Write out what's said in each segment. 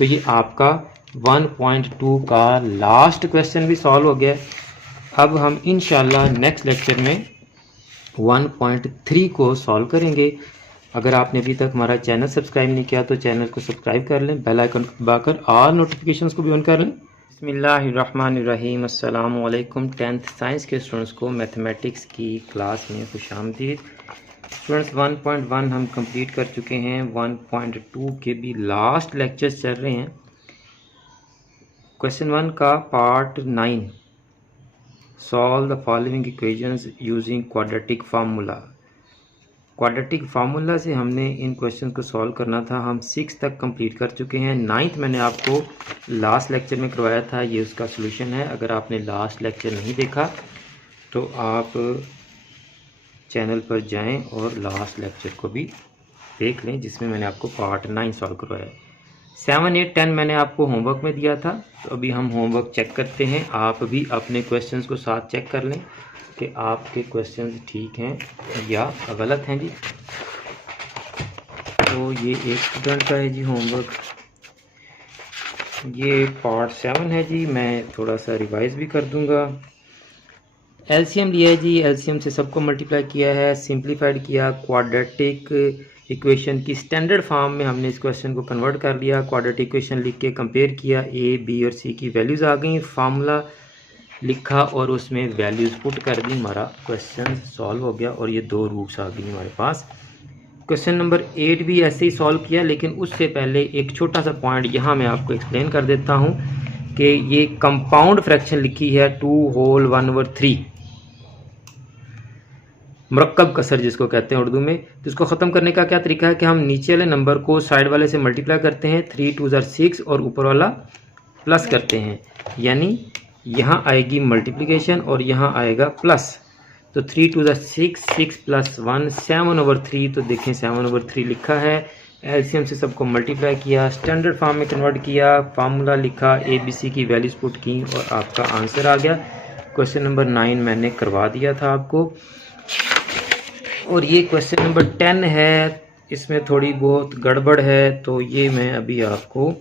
तो ये आपका 1.2 का लास्ट क्वेश्चन भी सॉल्व हो गया। अब हम इंशाल्लाह नेक्स्ट लेक्चर में 1.3 को सॉल्व करेंगे। अगर आपने अभी तक हमारा चैनल सब्सक्राइब नहीं किया तो चैनल को सब्सक्राइब कर लें, बेल आइकन दबाकर ऑल नोटिफिकेशंस को भी ऑन कर लें। बिस्मिल्लाहिर्रहमानिर्रहीम। अस्सलाम वालेकुम। 10th साइंस के स्टूडेंट्स को मैथमेटिक्स की क्लास में खुशामदीद। स्टूडेंट्स 1.1 हम कंप्लीट कर चुके हैं, 1.2 के भी लास्ट लेक्चर्स चल रहे हैं। क्वेश्चन 1 का part 9, solve the following equations using quadratic formula. Quadratic formula से हमने इन क्वेश्चन को सॉल्व करना था। हम 6 तक कंप्लीट कर चुके हैं। 9th मैंने आपको लास्ट लेक्चर में करवाया था, ये उसका सॉल्यूशन है। अगर आपने लास्ट लेक्चर नहीं देखा तो आप चैनल पर जाएं और लास्ट लेक्चर को भी देख लें, जिसमें मैंने आपको पार्ट 9 सॉल्व करवाया है। 7, 8, 10 मैंने आपको होमवर्क में दिया था, तो अभी हम होमवर्क चेक करते हैं। आप भी अपने क्वेश्चंस को साथ चेक कर लें कि आपके क्वेश्चंस ठीक हैं या गलत हैं जी। तो ये एक स्टूडेंट का है जी होमवर्क, ये पार्ट 7 है जी। मैं थोड़ा सा रिवाइज भी कर दूंगा। एलसीएम लिया है जी, एलसीएम से सबको मल्टीप्लाई किया है, सिंप्लीफाइड किया, क्वाड्रेटिक इक्वेशन की स्टैंडर्ड फॉर्म में हमने इस क्वेश्चन को कन्वर्ट कर लिया। क्वाड्रेटिक इक्वेशन लिख के कंपेयर किया, ए बी और सी की वैल्यूज़ आ गई, फार्मूला लिखा और उसमें वैल्यूज़ पुट कर दी, हमारा क्वेश्चन सॉल्व हो गया और ये 2 रूट्स आ गई हमारे पास। क्वेश्चन नंबर 8 भी ऐसे ही सॉल्व किया, लेकिन उससे पहले एक छोटा सा पॉइंट यहाँ मैं आपको एक्सप्लेन कर देता हूँ कि ये कंपाउंड फ्रैक्शन लिखी है 2 होल 1/3, मुरक्कब कसर जिसको कहते हैं उर्दू में। तो इसको ख़त्म करने का क्या तरीका है कि हम नीचे वाले नंबर को साइड वाले से मल्टीप्लाई करते हैं, 3 2 ज़ार 6 और ऊपर वाला प्लस करते हैं, यानी यहाँ आएगी मल्टीप्लिकेशन और यहाँ आएगा प्लस। तो 3 2 ज़ार 6, 6 + 1 7/3। तो देखें 7/3 लिखा है। एलसीएम से सबको मल्टीप्लाई किया, स्टैंडर्ड फॉर्म में कन्वर्ट किया, फार्मूला लिखा, ए बी सी की वैल्यूज पुट की और आपका आंसर आ गया। क्वेश्चन नंबर 9 मैंने करवा दिया था आपको। और ये क्वेश्चन नंबर 10 है, इसमें थोड़ी बहुत गड़बड़ है, तो ये मैं अभी आपको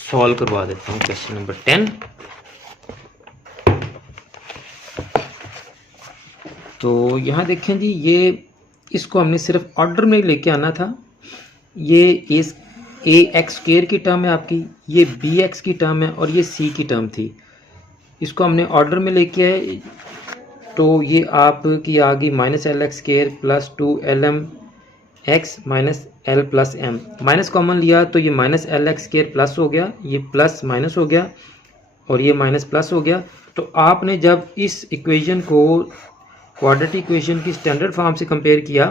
सॉल्व करवा देता हूँ। क्वेश्चन नंबर 10, तो यहाँ देखें जी, ये इसको हमने सिर्फ ऑर्डर में लेके आना था। ये ए एक्स स्क्वायर की टर्म है आपकी, ये बी एक्स की टर्म है और ये सी की टर्म थी। इसको हमने ऑर्डर में लेके आए, तो ये आपकी आ गई -LX² + 2LMX - L + M। Minus common लिया तो ये -LX² प्लस हो गया, ये प्लस माइनस हो गया और ये माइनस प्लस हो गया। तो आपने जब इस इक्वेशन को क्वाड्रेटिक इक्वेशन की स्टैंडर्ड फॉर्म से कंपेयर किया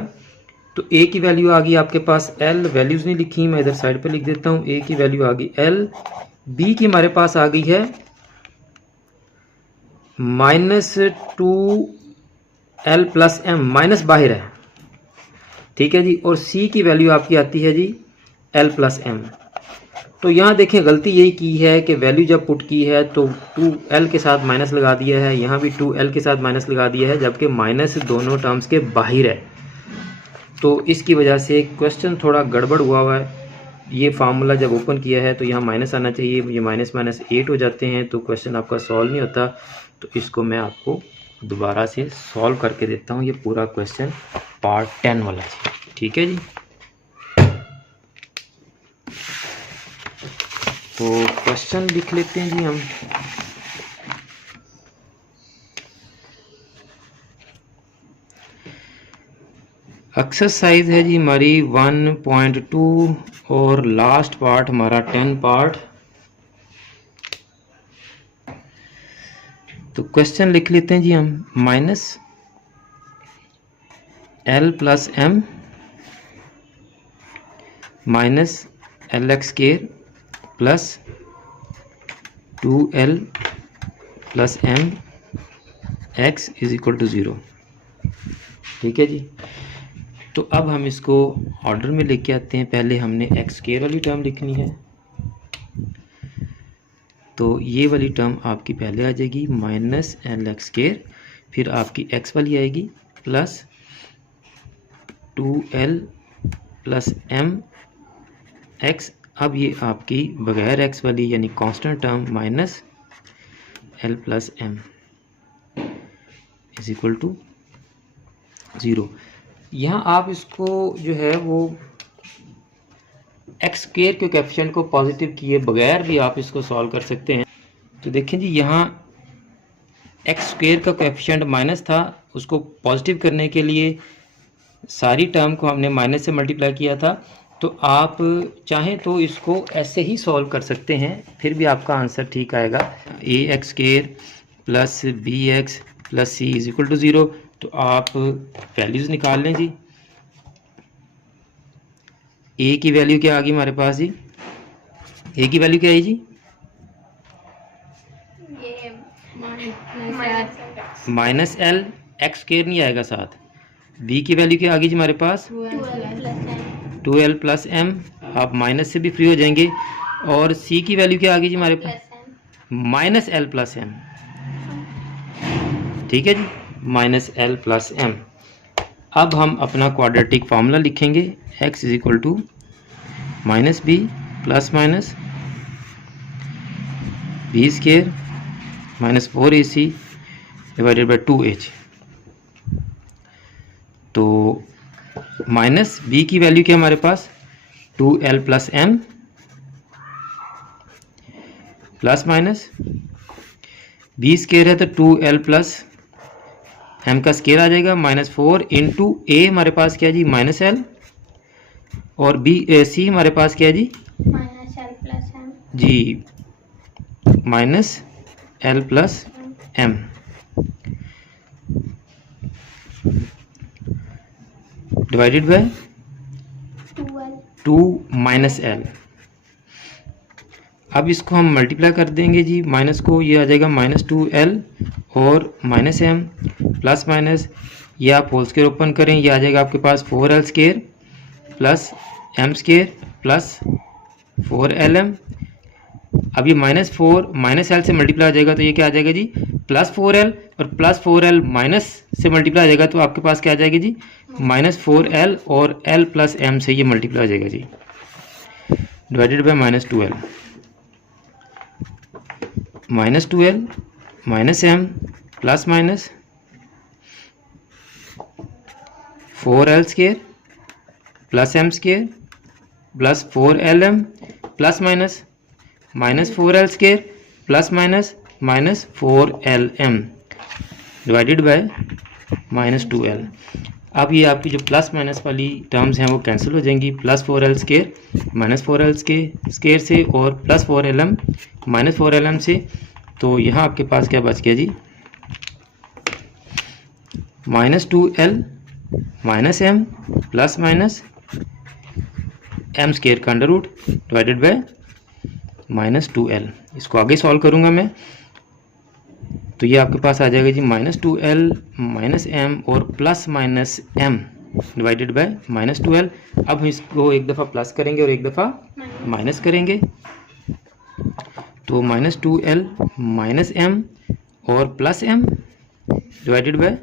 तो ए की वैल्यू आ गई आपके पास L, वैल्यूज़ नहीं लिखी, मैं इधर साइड पे लिख देता हूँ। ए की वैल्यू आ गई L, बी की हमारे पास आ गई है -2L + M, माइनस बाहर है, ठीक है जी। और सी की वैल्यू आपकी आती है जी L + M। तो यहाँ देखें गलती यही की है कि वैल्यू जब पुट की है तो 2L के साथ माइनस लगा दिया है, यहाँ भी 2L के साथ माइनस लगा दिया है, जबकि माइनस दोनों टर्म्स के बाहर है। तो इसकी वजह से क्वेश्चन थोड़ा गड़बड़ हुआ है। ये फार्मूला जब ओपन किया है तो यहाँ माइनस आना चाहिए, ये माइनस माइनस 8 हो जाते हैं, तो क्वेश्चन आपका सॉल्व नहीं होता। तो इसको मैं आपको दोबारा से सॉल्व करके देता हूँ, ये पूरा क्वेश्चन पार्ट 10 वाला, ठीक है जी। तो क्वेश्चन लिख लेते हैं जी हम। एक्सरसाइज है जी हमारी 1.2 और लास्ट पार्ट हमारा 10 पार्ट। तो क्वेश्चन लिख लेते हैं जी हम, -L + M - LX² + 2L + M x = 0, ठीक है जी। तो अब हम इसको ऑर्डर में लेके आते हैं। पहले हमने x² वाली टर्म लिखनी है, तो ये वाली टर्म आपकी पहले आ जाएगी -LX², फिर आपकी x वाली आएगी प्लस 2L + M x अब ये आपकी बगैर एक्स वाली यानी constant term minus L plus M is equal to 0। यहाँ आप इसको जो है वो एक्स स्क्वायर के कोएफिशिएंट को पॉजिटिव किए बगैर भी आप इसको सॉल्व कर सकते हैं। तो देखें जी, यहाँ एक्स स्क्वायर का कोएफिशिएंट माइनस था, उसको पॉजिटिव करने के लिए सारी टर्म को हमने माइनस से मल्टीप्लाई किया था। तो आप चाहें तो इसको ऐसे ही सॉल्व कर सकते हैं, फिर भी आपका आंसर ठीक आएगा। A x square plus b x plus c is equal to 0। तो आप वैल्यूज़ निकाल लें जी। ए की वैल्यू क्या आ गई हमारे पास जी? ए की वैल्यू क्या है जी? माइनस एल, एक्स स्क्वायर नहीं आएगा साथ। बी की वैल्यू क्या आ गई जी हमारे पास? 2l plus M. आप माइनस से भी फ्री हो जाएंगे। और सी की वैल्यू क्या आ गई जी हमारे पास? Minus L plus m. ठीक है जी, माइनस एल प्लस एम। अब हम अपना क्वाड्रेटिक फार्मूला लिखेंगे। x is equal to minus b plus minus b square minus 4ac divided by 2h। तो माइनस बी की वैल्यू क्या हमारे पास? 2l plus m plus minus b square है तो 2l प्लस एम का स्क्वायर आ जाएगा माइनस 4 इंटू ए हमारे पास क्या है जी? Minus l. और बी सी हमारे पास क्या है जी? माइनस एल प्लस एम जी, minus L plus m. Divided by 2 minus l. अब इसको हम मल्टीप्लाई कर देंगे जी, माइनस को, ये आ जाएगा माइनस 2l और माइनस एम प्लस माइनस, ये आप होल स्क्वायर ओपन करें, ये आ जाएगा आपके पास 4l square plus M square plus 4lm। अब ये माइनस 4 माइनस एल से मल्टीप्लाई आ जाएगा तो ये क्या आ जाएगा जी? प्लस 4l और प्लस 4l माइनस से मल्टीप्लाई आ जाएगा तो आपके पास क्या आ जाएगी जी? माइनस 4l और l प्लस m से ये मल्टीप्लाई आ जाएगा जी, divided by minus 2l। Minus 2l minus m plus minus 4l square plus m square plus 4lm plus minus minus 4l square plus minus minus 4lm divided by minus 2l। अब ये आपकी जो plus minus वाली terms हैं वो cancel हो जाएंगी। Plus 4l square minus 4l square से और प्लस 4lm माइनस 4lm से। तो यहाँ आपके पास क्या बच गया जी? Minus 2l minus m plus minus m square का under root divided by minus 2l। इसको आगे सॉल्व करूँगा मैं तो ये आपके पास आ जाएगा जी माइनस 2l माइनस m और plus minus m divided by minus 2l। अब हम इसको एक दफ़ा प्लस करेंगे और एक दफ़ा माइनस करेंगे। तो माइनस 2l माइनस m और plus m divided by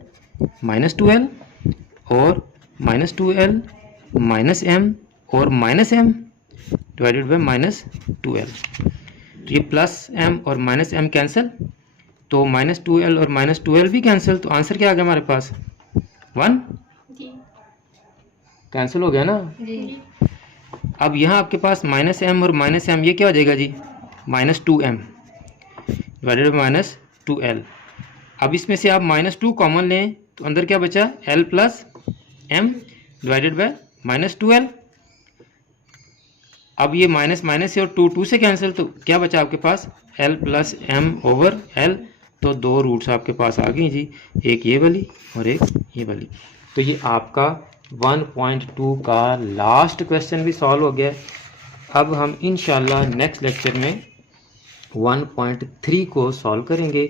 minus 2l और माइनस 2l माइनस m और minus m divided by minus 2l। तो ये प्लस m और माइनस m कैंसिल, तो माइनस 2l और माइनस 2l भी कैंसिल। तो आंसर क्या आ गया हमारे पास? 1 कैंसिल हो गया ना जी। अब यहाँ आपके पास माइनस m और माइनस m, ये क्या हो जाएगा जी? Minus 2m divided by minus 2l। अब इसमें से आप माइनस 2 कॉमन लें तो अंदर क्या बचा? l plus m divided by minus 2l। अब ये माइनस माइनस से और 2 से कैंसिल, तो क्या बचा आपके पास? l plus m over l। तो दो रूट्स आपके पास आ गई जी, एक ये वाली और एक ये वाली। तो ये आपका 1.2 का लास्ट क्वेश्चन भी सॉल्व हो गया। अब हम इंशाल्लाह नेक्स्ट लेक्चर में 1.3 को सॉल्व करेंगे।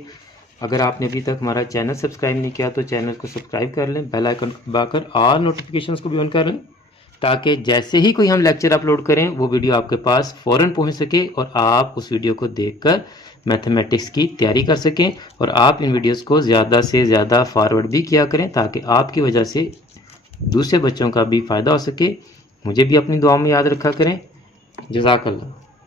अगर आपने अभी तक हमारा चैनल सब्सक्राइब नहीं किया तो चैनल को सब्सक्राइब कर लें, बेल आइकन दबाकर ऑल नोटिफिकेशंस को भी ऑन कर लें, ताकि जैसे ही कोई हम लेक्चर अपलोड करें वो वीडियो आपके पास फ़ौरन पहुंच सके और आप उस वीडियो को देखकर मैथमेटिक्स की तैयारी कर सकें। और आप इन वीडियोस को ज़्यादा से ज़्यादा फॉरवर्ड भी किया करें ताकि आपकी वजह से दूसरे बच्चों का भी फ़ायदा हो सके। मुझे भी अपनी दुआ में याद रखा करें। जज़ाकल्लाह।